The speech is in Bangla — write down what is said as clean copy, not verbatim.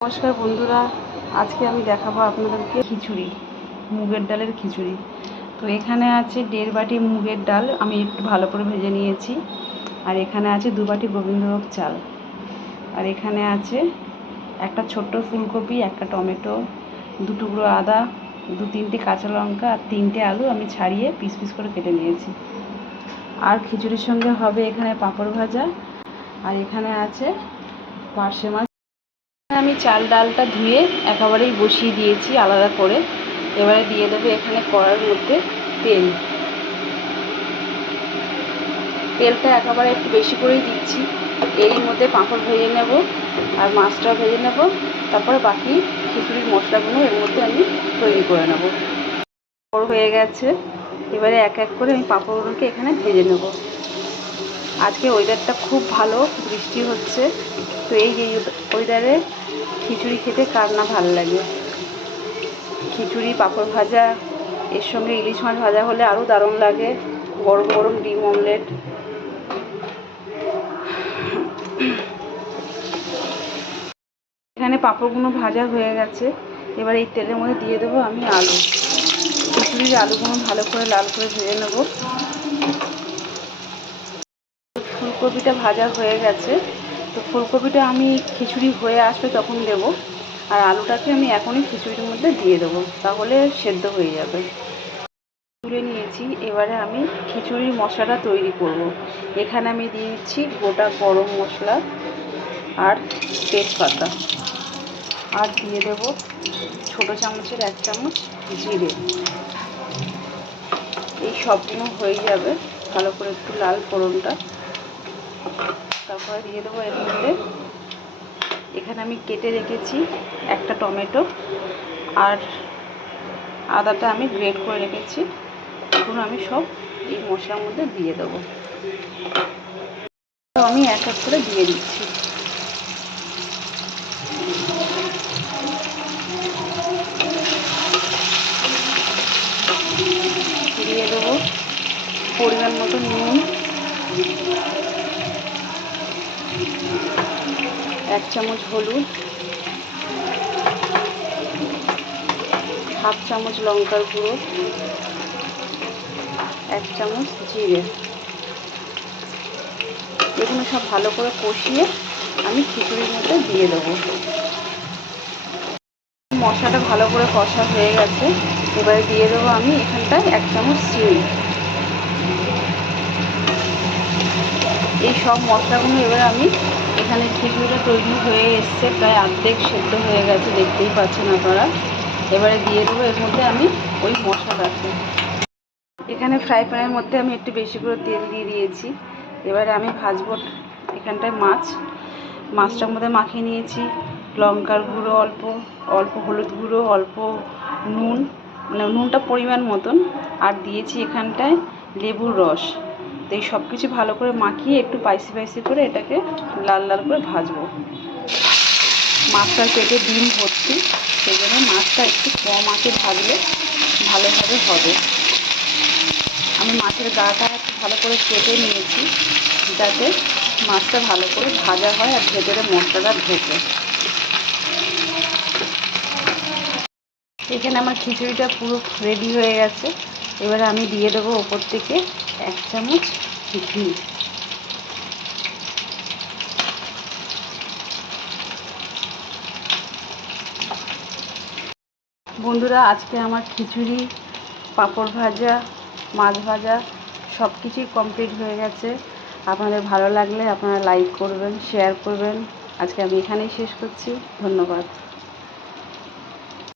নমস্কার বন্ধুরা, আজকে আমি দেখাবো আপনাদেরকে খিচুড়ি, মুগের ডালের খিচুড়ি। তো এখানে আছে 1.5 বাটি মুগের ডাল, আমি একটু ভালো করে ভেজে নিয়েছি। আর এখানে আছে 2 বাটি গোবিন্দভোগ চাল। আর এখানে আছে একটা ছোট্ট ফুলকপি, একটা টমেটো, 2 টুকরো আদা, 2-3টে কাঁচা লঙ্কা আর 3টে আলু আমি ছাড়িয়ে পিস পিস করে কেটে নিয়েছি। আর খিচুড়ির সঙ্গে হবে এখানে পাঁপড় ভাজা। আর এখানে আছে পার্শে মাছ। আমি চাল ডালটা ধুয়ে একেবারেই বসিয়ে দিয়েছি আলাদা করে। এবারে দিয়ে দেবো এখানে কড়ার মধ্যে তেলটা একেবারে একটু বেশি করেই দিচ্ছি। এরই মধ্যে পাঁপড় ভেজে নেব আর মাছটাও ভেজে নেব। তারপরে বাকি খিচুড়ির মশলাগুলো এর মধ্যে আমি তৈরি করে নেব। পাঁপড় হয়ে গেছে, এবারে এক এক করে আমি পাঁপড়গুলোকে এখানে ভেজে নেব। আজকে ওয়েদারটা খুব ভালো, বৃষ্টি হচ্ছে। তো এই যে ওয়েদারে খিচুড়ি খেতে কার না ভালো লাগে। খিচুড়ি, পাঁপড় ভাজা, এর সঙ্গে ইলিশ মাছ ভাজা হলে আরও দারুণ লাগে। গরম গরম ডিম অমলেট। এখানে পাঁপড়গুলো ভাজা হয়ে গেছে। এবার এই তেলের মধ্যে দিয়ে দেবো আমি আলু। খিচুড়ির আলুগুলো ভালো করে লাল করে ভেজে নেব। ফুলকপিটা ভাজা হয়ে গেছে। তো ফুলকপিটা আমি খিচুড়ি হয়ে আসবে তখন দেব। আর আলুটাকে আমি এখনই খিচুড়ির মধ্যে দিয়ে দেবো, তাহলে সেদ্ধ হয়ে যাবে। তুলে নিয়েছি, এবারে আমি খিচুড়ির মশলাটা তৈরি করব। এখানে আমি দিয়ে দিচ্ছি গোটা গরম মশলা আর তেজপাতা। আর দিয়ে দেব ছোটো চামচের 1 চামচ জিরে। এই সবগুলো হয়ে যাবে ভালো করে একটু লাল ফোড়নটা। তারপরে দিয়ে দেবো এর মধ্যে এখানে আমি কেটে রেখেছি একটা টমেটো আর আদাটা আমি গ্রেট করে রেখেছি। এখন আমি সব এই মশলার মধ্যে দিয়ে দেবো। তো আমি এক এক করে দিয়ে দিচ্ছি। দিয়ে দেবো পরিমাণ মতো নুন, 1 চামচ হলুদ, 1/2 চামচ লঙ্কার গুঁড়ো, 1 চামচ জিরে। এগুলো সব ভালো করে কষিয়ে আমি খিচুড়ির মধ্যে দিয়ে দেবো। মশলাটা ভালো করে কষা হয়ে গেছে। এবারে দিয়ে দেবো আমি এখানটায় 1 চামচ চিনি। এই সব মশলাগুলো এবার আমি এখানে খিচুড়িটা তৈরি হয়ে এসছে, প্রায় অর্ধেক সেদ্ধ হয়ে গেছে, দেখতেই পাচ্ছেন আপনারা। এবারে দিয়ে দেবো এর মধ্যে আমি ওই মশলাটাকে। এখানে ফ্রাই প্যানের মধ্যে আমি একটু বেশি করে তেল দিয়ে দিয়েছি। এবারে আমি ভাজবো এখানটায় মাছটার মধ্যে মাখিয়ে নিয়েছি লঙ্কার গুঁড়ো অল্প, অল্প হলুদ গুঁড়ো, অল্প নুন, মানে নুনটা পরিমাণ মতন, আর দিয়েছি এখানটায় লেবুর রস। তো এই সব কিছু ভালো করে মাখিয়ে একটু স্পাইসি করে এটাকে লাল লাল করে ভাজবো। মাছটা পেটে ডিম ভর্তি, সেই জন্য মাছটা একটু কম আঁচে ভাজলে ভালোভাবে হবে। আমি মাছের গাটা একটু ভালো করে কেটে নিয়েছি, যাতে মাছটা ভালো করে ভাজা হয় আর ভেতরে মশলাটা ঢোকে। এখানে আমার খিচুড়িটা পুরো রেডি হয়ে গেছে। এবারে আমি দিয়ে দেবো ওপর থেকে 1 চামচ ঘি। বন্ধুরা, আজকে আমার খিচুড়ি, পাঁপড় ভাজা, মাছ ভাজা সব কিছুই কমপ্লিট হয়ে গেছে। আপনাদের ভালো লাগলে আপনারা লাইক করবেন, শেয়ার করবেন। আজকে আমি এখানেই শেষ করছি। ধন্যবাদ।